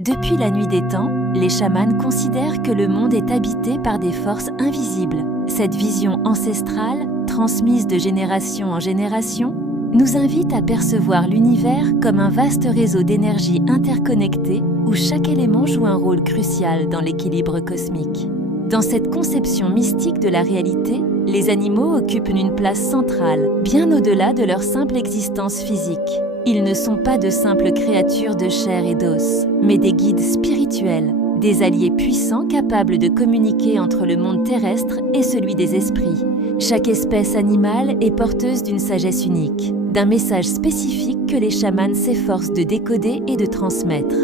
Depuis la nuit des temps, les chamans considèrent que le monde est habité par des forces invisibles. Cette vision ancestrale, transmise de génération en génération, nous invite à percevoir l'univers comme un vaste réseau d'énergie interconnectée où chaque élément joue un rôle crucial dans l'équilibre cosmique. Dans cette conception mystique de la réalité, les animaux occupent une place centrale, bien au-delà de leur simple existence physique. Ils ne sont pas de simples créatures de chair et d'os, mais des guides spirituels, des alliés puissants capables de communiquer entre le monde terrestre et celui des esprits. Chaque espèce animale est porteuse d'une sagesse unique, d'un message spécifique que les chamans s'efforcent de décoder et de transmettre.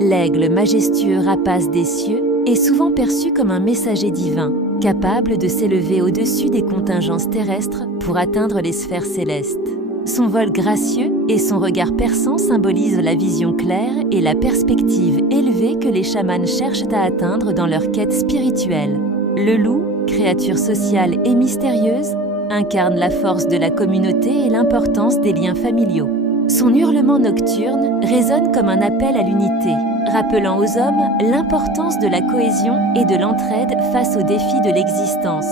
L'aigle majestueux rapace des cieux est souvent perçu comme un messager divin, capable de s'élever au-dessus des contingences terrestres pour atteindre les sphères célestes. Son vol gracieux et son regard perçant symbolisent la vision claire et la perspective élevée que les chamans cherchent à atteindre dans leur quête spirituelle. Le loup, créature sociale et mystérieuse, incarne la force de la communauté et l'importance des liens familiaux. Son hurlement nocturne résonne comme un appel à l'unité, rappelant aux hommes l'importance de la cohésion et de l'entraide face aux défis de l'existence.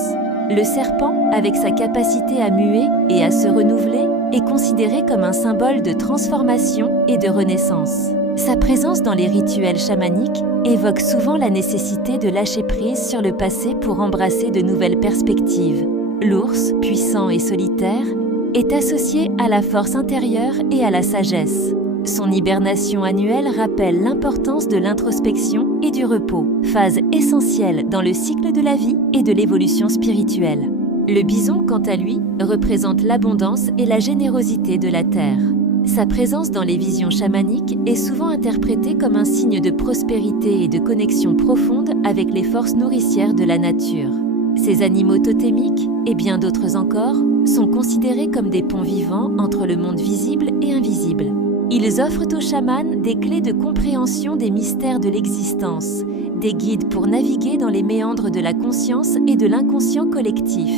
Le serpent, avec sa capacité à muer et à se renouveler, est considéré comme un symbole de transformation et de renaissance. Sa présence dans les rituels chamaniques évoque souvent la nécessité de lâcher prise sur le passé pour embrasser de nouvelles perspectives. L'ours, puissant et solitaire, est associé à la force intérieure et à la sagesse. Son hibernation annuelle rappelle l'importance de l'introspection et du repos, phase essentielle dans le cycle de la vie et de l'évolution spirituelle. Le bison, quant à lui, représente l'abondance et la générosité de la terre. Sa présence dans les visions chamaniques est souvent interprétée comme un signe de prospérité et de connexion profonde avec les forces nourricières de la nature. Ces animaux totémiques, et bien d'autres encore, sont considérés comme des ponts vivants entre le monde visible et invisible. Ils offrent aux chamans des clés de compréhension des mystères de l'existence, des guides pour naviguer dans les méandres de la conscience et de l'inconscient collectif.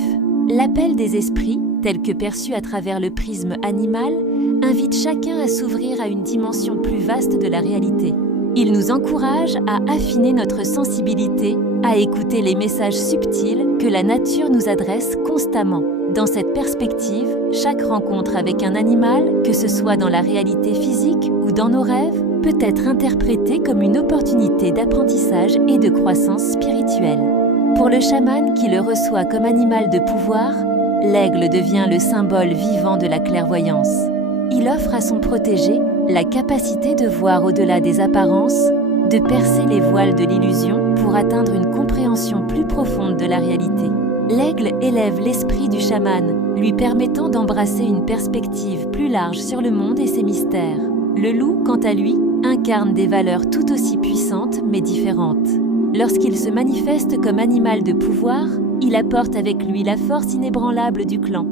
L'appel des esprits, tel que perçu à travers le prisme animal, invite chacun à s'ouvrir à une dimension plus vaste de la réalité. Il nous encourage à affiner notre sensibilité, à écouter les messages subtils que la nature nous adresse constamment. Dans cette perspective, chaque rencontre avec un animal, que ce soit dans la réalité physique ou dans nos rêves, peut être interprétée comme une opportunité d'apprentissage et de croissance spirituelle. Pour le chaman qui le reçoit comme animal de pouvoir, l'aigle devient le symbole vivant de la clairvoyance. Il offre à son protégé la capacité de voir au-delà des apparences, de percer les voiles de l'illusion pour atteindre une compréhension plus profonde de la réalité. L'aigle élève l'esprit du chaman, lui permettant d'embrasser une perspective plus large sur le monde et ses mystères. Le loup, quant à lui, incarne des valeurs tout aussi puissantes mais différentes. Lorsqu'il se manifeste comme animal de pouvoir, il apporte avec lui la force inébranlable du clan.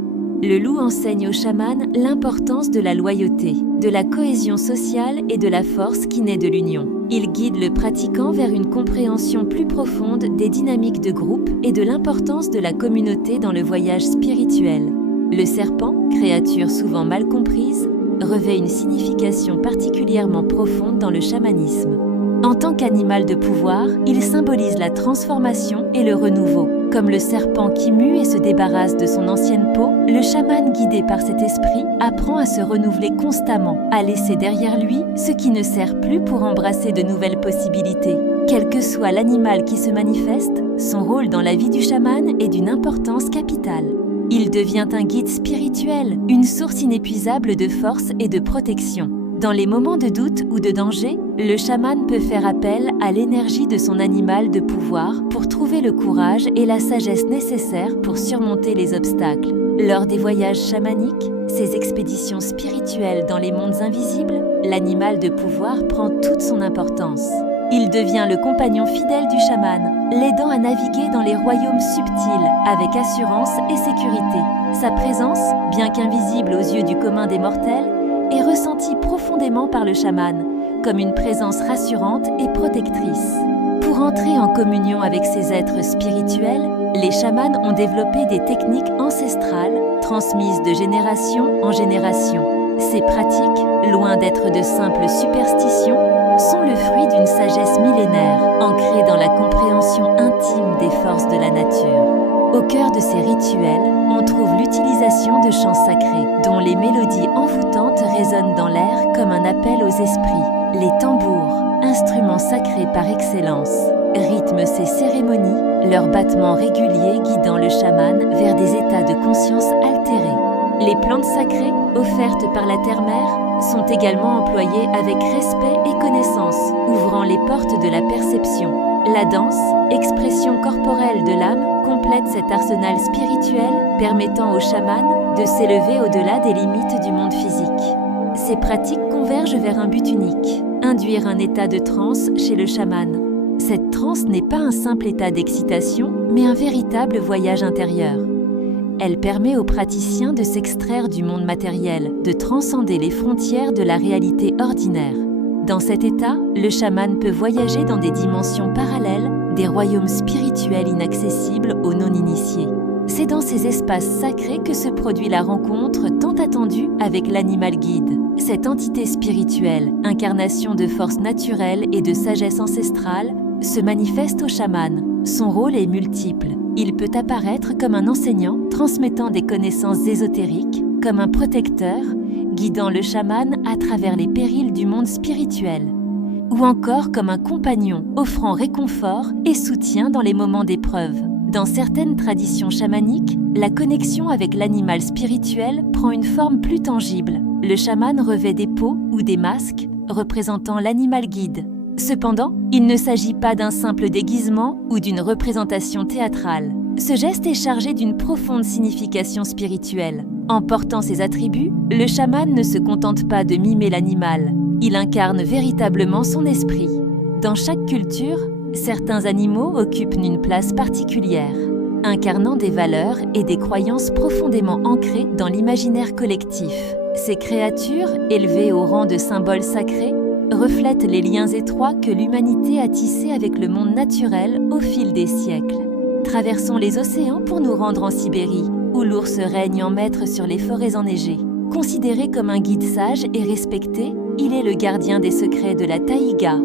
Le loup enseigne aux chamans l'importance de la loyauté, de la cohésion sociale et de la force qui naît de l'union. Il guide le pratiquant vers une compréhension plus profonde des dynamiques de groupe et de l'importance de la communauté dans le voyage spirituel. Le serpent, créature souvent mal comprise, revêt une signification particulièrement profonde dans le chamanisme. En tant qu'animal de pouvoir, il symbolise la transformation et le renouveau. Comme le serpent qui mue et se débarrasse de son ancienne peau, le chaman guidé par cet esprit apprend à se renouveler constamment, à laisser derrière lui ce qui ne sert plus pour embrasser de nouvelles possibilités. Quel que soit l'animal qui se manifeste, son rôle dans la vie du chaman est d'une importance capitale. Il devient un guide spirituel, une source inépuisable de force et de protection. Dans les moments de doute ou de danger, le chaman peut faire appel à l'énergie de son animal de pouvoir pour trouver le courage et la sagesse nécessaires pour surmonter les obstacles. Lors des voyages chamaniques, ces expéditions spirituelles dans les mondes invisibles, l'animal de pouvoir prend toute son importance. Il devient le compagnon fidèle du chaman, l'aidant à naviguer dans les royaumes subtils avec assurance et sécurité. Sa présence, bien qu'invisible aux yeux du commun des mortels, est ressentie profondément par le chaman, comme une présence rassurante et protectrice. Pour entrer en communion avec ces êtres spirituels, les chamans ont développé des techniques ancestrales transmises de génération en génération. Ces pratiques, loin d'être de simples superstitions, sont le fruit d'une sagesse millénaire, ancrée dans la compréhension intime des forces de la nature. Au cœur de ces rituels, on trouve l'utilisation de chants sacrés, dont les mélodies envoûtantes résonnent dans l'air comme un appel aux esprits. Les tambours, instruments sacrés par excellence, rythment ces cérémonies, leurs battements réguliers guidant le chaman vers des états de conscience altérés. Les plantes sacrées, offertes par la terre-mère, sont également employées avec respect et connaissance, ouvrant les portes de la perception. La danse, expression corporelle de l'âme, complète cet arsenal spirituel permettant au chaman de s'élever au-delà des limites du monde physique. Ces pratiques convergent vers un but unique, induire un état de transe chez le chaman. Cette transe n'est pas un simple état d'excitation, mais un véritable voyage intérieur. Elle permet aux praticiens de s'extraire du monde matériel, de transcender les frontières de la réalité ordinaire. Dans cet état, le chaman peut voyager dans des dimensions parallèles, des royaumes spirituels inaccessibles aux non-initiés. C'est dans ces espaces sacrés que se produit la rencontre tant attendue avec l'animal guide. Cette entité spirituelle, incarnation de force naturelle et de sagesse ancestrale, se manifeste au chaman. Son rôle est multiple. Il peut apparaître comme un enseignant, transmettant des connaissances ésotériques, comme un protecteur, guidant le chaman à travers les périls du monde spirituel, ou encore comme un compagnon, offrant réconfort et soutien dans les moments d'épreuve. Dans certaines traditions chamaniques, la connexion avec l'animal spirituel prend une forme plus tangible. Le chaman revêt des peaux ou des masques représentant l'animal guide. Cependant, il ne s'agit pas d'un simple déguisement ou d'une représentation théâtrale. Ce geste est chargé d'une profonde signification spirituelle. En portant ses attributs, le chaman ne se contente pas de mimer l'animal, il incarne véritablement son esprit. Dans chaque culture, certains animaux occupent une place particulière, incarnant des valeurs et des croyances profondément ancrées dans l'imaginaire collectif. Ces créatures, élevées au rang de symboles sacrés, reflètent les liens étroits que l'humanité a tissés avec le monde naturel au fil des siècles. Traversons les océans pour nous rendre en Sibérie, où l'ours règne en maître sur les forêts enneigées. Considéré comme un guide sage et respecté, il est le gardien des secrets de la taïga.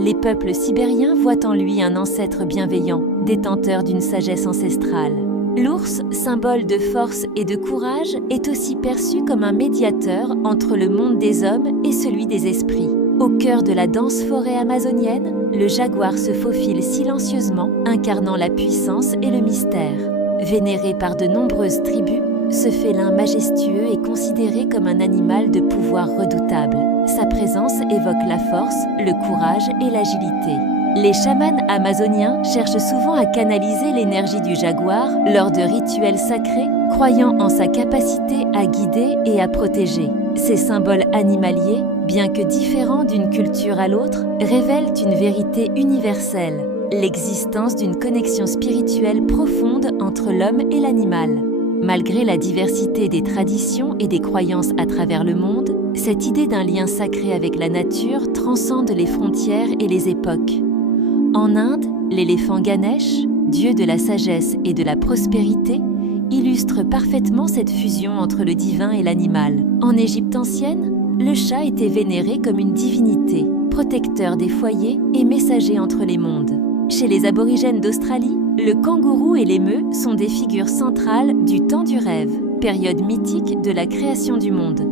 Les peuples sibériens voient en lui un ancêtre bienveillant, détenteur d'une sagesse ancestrale. L'ours, symbole de force et de courage, est aussi perçu comme un médiateur entre le monde des hommes et celui des esprits. Au cœur de la dense forêt amazonienne, le jaguar se faufile silencieusement, incarnant la puissance et le mystère. Vénéré par de nombreuses tribus, ce félin majestueux est considéré comme un animal de pouvoir redoutable. Sa présence évoque la force, le courage et l'agilité. Les chamans amazoniens cherchent souvent à canaliser l'énergie du jaguar lors de rituels sacrés, croyant en sa capacité à guider et à protéger. Ces symboles animaliers, bien que différents d'une culture à l'autre, révèlent une vérité universelle, l'existence d'une connexion spirituelle profonde entre l'homme et l'animal. Malgré la diversité des traditions et des croyances à travers le monde, cette idée d'un lien sacré avec la nature transcende les frontières et les époques. En Inde, l'éléphant Ganesh, dieu de la sagesse et de la prospérité, illustre parfaitement cette fusion entre le divin et l'animal. En Égypte ancienne, le chat était vénéré comme une divinité, protecteur des foyers et messager entre les mondes. Chez les aborigènes d'Australie, le kangourou et l'émeu sont des figures centrales du temps du rêve, période mythique de la création du monde.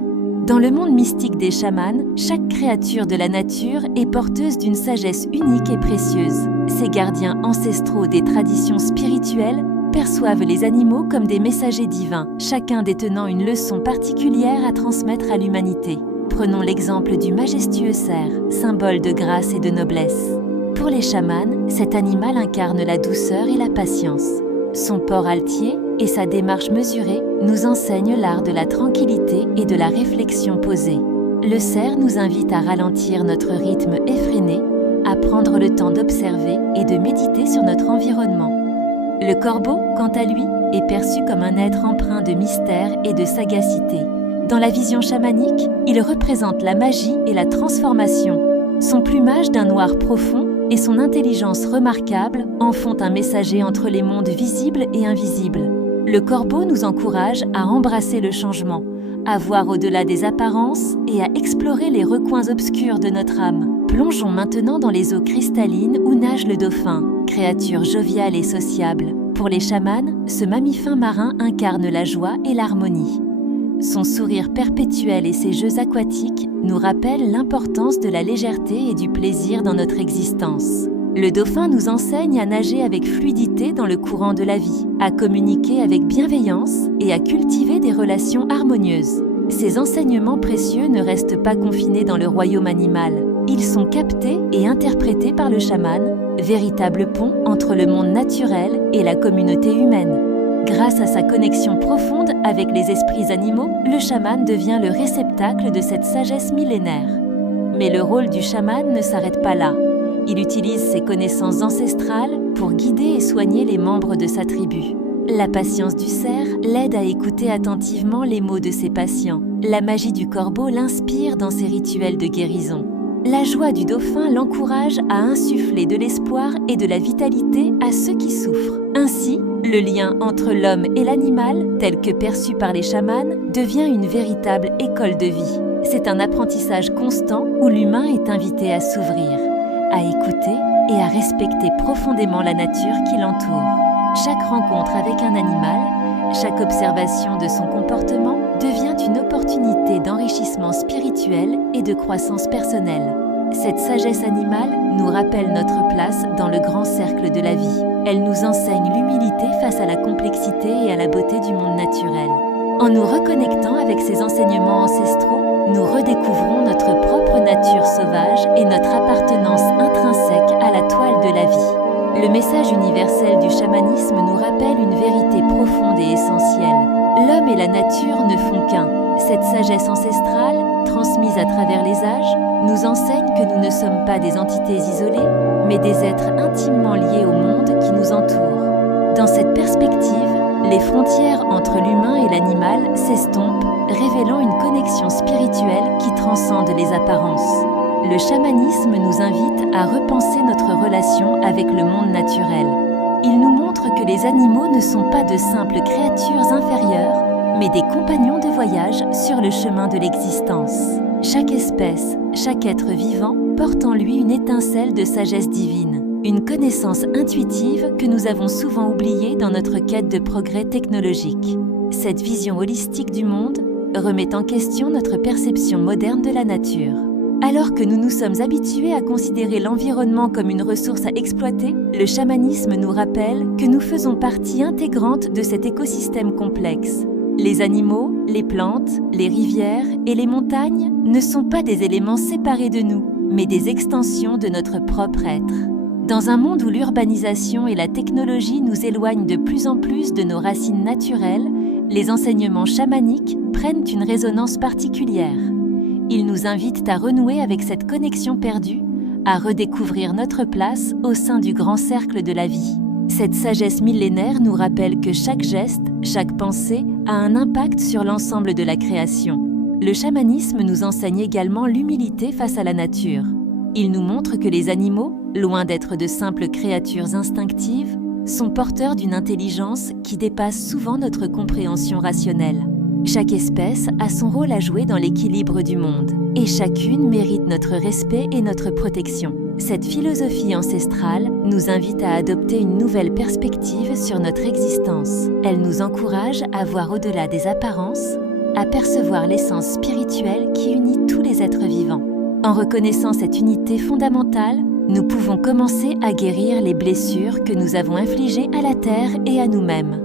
Dans le monde mystique des chamans, chaque créature de la nature est porteuse d'une sagesse unique et précieuse. Ces gardiens ancestraux des traditions spirituelles perçoivent les animaux comme des messagers divins, chacun détenant une leçon particulière à transmettre à l'humanité. Prenons l'exemple du majestueux cerf, symbole de grâce et de noblesse. Pour les chamans, cet animal incarne la douceur et la patience. Son port altier et sa démarche mesurée nous enseignent l'art de la tranquillité et de la réflexion posée. Le cerf nous invite à ralentir notre rythme effréné, à prendre le temps d'observer et de méditer sur notre environnement. Le corbeau, quant à lui, est perçu comme un être empreint de mystère et de sagacité. Dans la vision chamanique, il représente la magie et la transformation. Son plumage d'un noir profond et son intelligence remarquable en font un messager entre les mondes visibles et invisibles. Le corbeau nous encourage à embrasser le changement, à voir au-delà des apparences et à explorer les recoins obscurs de notre âme. Plongeons maintenant dans les eaux cristallines où nage le dauphin, créature joviale et sociable. Pour les chamans, ce mammifin marin incarne la joie et l'harmonie. Son sourire perpétuel et ses jeux aquatiques nous rappellent l'importance de la légèreté et du plaisir dans notre existence. Le dauphin nous enseigne à nager avec fluidité dans le courant de la vie, à communiquer avec bienveillance et à cultiver des relations harmonieuses. Ces enseignements précieux ne restent pas confinés dans le royaume animal. Ils sont captés et interprétés par le chaman, véritable pont entre le monde naturel et la communauté humaine. Grâce à sa connexion profonde avec les esprits animaux, le chaman devient le réceptacle de cette sagesse millénaire. Mais le rôle du chaman ne s'arrête pas là. Il utilise ses connaissances ancestrales pour guider et soigner les membres de sa tribu. La patience du cerf l'aide à écouter attentivement les mots de ses patients. La magie du corbeau l'inspire dans ses rituels de guérison. La joie du dauphin l'encourage à insuffler de l'espoir et de la vitalité à ceux qui souffrent. Ainsi, le lien entre l'homme et l'animal, tel que perçu par les chamans, devient une véritable école de vie. C'est un apprentissage constant où l'humain est invité à s'ouvrir, à écouter et à respecter profondément la nature qui l'entoure. Chaque rencontre avec un animal, chaque observation de son comportement devient une opportunité d'enrichissement spirituel et de croissance personnelle. Cette sagesse animale nous rappelle notre place dans le grand cercle de la vie. Elle nous enseigne l'humilité face à la complexité et à la beauté du monde naturel. En nous reconnectant avec ces enseignements ancestraux, nous redécouvrons notre propre nature sauvage et notre appartenance intrinsèque à la toile de la vie. Le message universel du chamanisme nous rappelle une vérité profonde et essentielle. L'homme et la nature ne font qu'un. Cette sagesse ancestrale, transmise à travers les âges, nous enseigne que nous ne sommes pas des entités isolées, mais des êtres intimement liés au monde qui nous entoure. Dans cette perspective, les frontières entre l'humain et l'animal s'estompent, révélant une connexion spirituelle qui transcende les apparences. Le chamanisme nous invite à repenser notre relation avec le monde naturel. Il nous montre que les animaux ne sont pas de simples créatures inférieures, mais des compagnons de voyage sur le chemin de l'existence. Chaque espèce, chaque être vivant porte en lui une étincelle de sagesse divine, une connaissance intuitive que nous avons souvent oubliée dans notre quête de progrès technologique. Cette vision holistique du monde remet en question notre perception moderne de la nature. Alors que nous nous sommes habitués à considérer l'environnement comme une ressource à exploiter, le chamanisme nous rappelle que nous faisons partie intégrante de cet écosystème complexe. Les animaux, les plantes, les rivières et les montagnes ne sont pas des éléments séparés de nous, mais des extensions de notre propre être. Dans un monde où l'urbanisation et la technologie nous éloignent de plus en plus de nos racines naturelles, les enseignements chamaniques prennent une résonance particulière. Ils nous invitent à renouer avec cette connexion perdue, à redécouvrir notre place au sein du grand cercle de la vie. Cette sagesse millénaire nous rappelle que chaque geste, chaque pensée a un impact sur l'ensemble de la création. Le chamanisme nous enseigne également l'humilité face à la nature. Il nous montre que les animaux, loin d'être de simples créatures instinctives, sont porteurs d'une intelligence qui dépasse souvent notre compréhension rationnelle. Chaque espèce a son rôle à jouer dans l'équilibre du monde, et chacune mérite notre respect et notre protection. Cette philosophie ancestrale nous invite à adopter une nouvelle perspective sur notre existence. Elle nous encourage à voir au-delà des apparences, à percevoir l'essence spirituelle qui unit tous les êtres vivants. En reconnaissant cette unité fondamentale, nous pouvons commencer à guérir les blessures que nous avons infligées à la Terre et à nous-mêmes.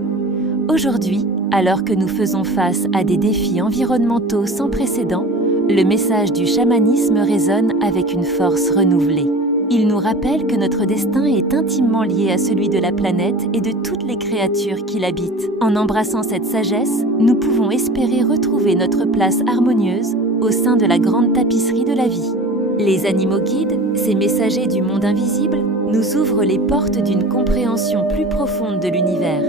Aujourd'hui, alors que nous faisons face à des défis environnementaux sans précédent, le message du chamanisme résonne avec une force renouvelée. Il nous rappelle que notre destin est intimement lié à celui de la planète et de toutes les créatures qui l'habitent. En embrassant cette sagesse, nous pouvons espérer retrouver notre place harmonieuse au sein de la grande tapisserie de la vie. Les animaux guides, ces messagers du monde invisible, nous ouvrent les portes d'une compréhension plus profonde de l'univers.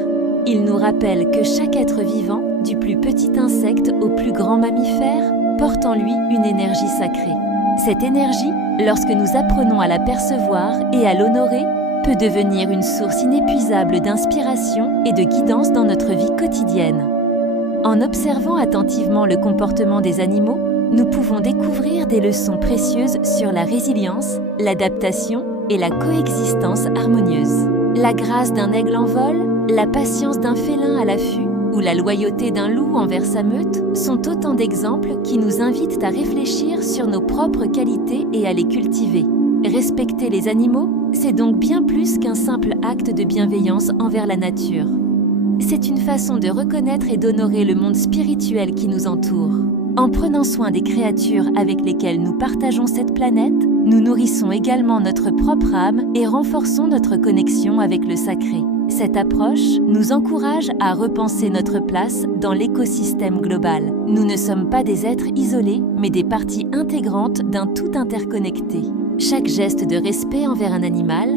Ils nous rappellent que chaque être vivant, du plus petit insecte au plus grand mammifère, porte en lui une énergie sacrée. Cette énergie, lorsque nous apprenons à la percevoir et à l'honorer, peut devenir une source inépuisable d'inspiration et de guidance dans notre vie quotidienne. En observant attentivement le comportement des animaux, nous pouvons découvrir des leçons précieuses sur la résilience, l'adaptation et la coexistence harmonieuse. La grâce d'un aigle en vol, la patience d'un félin à l'affût ou la loyauté d'un loup envers sa meute sont autant d'exemples qui nous invitent à réfléchir sur nos propres qualités et à les cultiver. Respecter les animaux, c'est donc bien plus qu'un simple acte de bienveillance envers la nature. C'est une façon de reconnaître et d'honorer le monde spirituel qui nous entoure. En prenant soin des créatures avec lesquelles nous partageons cette planète, nous nourrissons également notre propre âme et renforçons notre connexion avec le sacré. Cette approche nous encourage à repenser notre place dans l'écosystème global. Nous ne sommes pas des êtres isolés, mais des parties intégrantes d'un tout interconnecté. Chaque geste de respect envers un animal,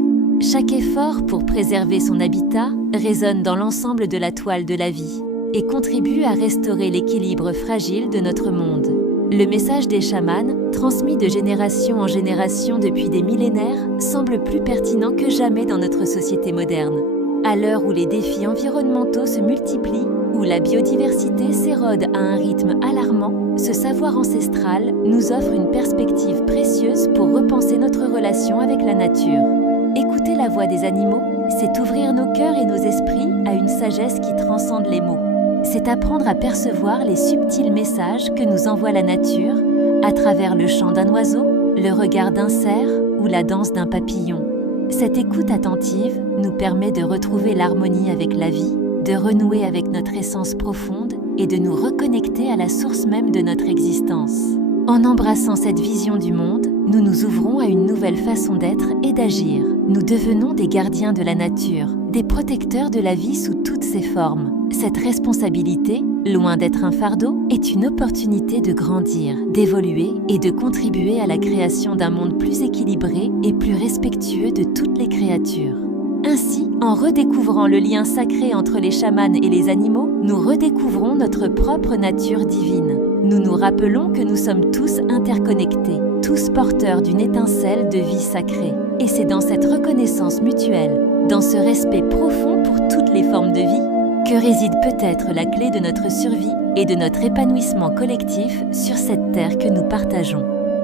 chaque effort pour préserver son habitat résonne dans l'ensemble de la toile de la vie et contribue à restaurer l'équilibre fragile de notre monde. Le message des chamans, transmis de génération en génération depuis des millénaires, semble plus pertinent que jamais dans notre société moderne. À l'heure où les défis environnementaux se multiplient, où la biodiversité s'érode à un rythme alarmant, ce savoir ancestral nous offre une perspective précieuse pour repenser notre relation avec la nature. Écouter la voix des animaux, c'est ouvrir nos cœurs et nos esprits à une sagesse qui transcende les mots. C'est apprendre à percevoir les subtils messages que nous envoie la nature à travers le chant d'un oiseau, le regard d'un cerf ou la danse d'un papillon. Cette écoute attentive nous permet de retrouver l'harmonie avec la vie, de renouer avec notre essence profonde et de nous reconnecter à la source même de notre existence. En embrassant cette vision du monde, nous nous ouvrons à une nouvelle façon d'être et d'agir. Nous devenons des gardiens de la nature, des protecteurs de la vie sous toutes ses formes. Cette responsabilité, loin d'être un fardeau, est une opportunité de grandir, d'évoluer et de contribuer à la création d'un monde plus équilibré et plus respectueux de toutes les créatures. Ainsi, en redécouvrant le lien sacré entre les chamans et les animaux, nous redécouvrons notre propre nature divine. Nous nous rappelons que nous sommes tous interconnectés, tous porteurs d'une étincelle de vie sacrée. Et c'est dans cette reconnaissance mutuelle, dans ce respect profond pour toutes les formes de vie, que réside peut-être la clé de notre survie et de notre épanouissement collectif sur cette terre que nous partageons.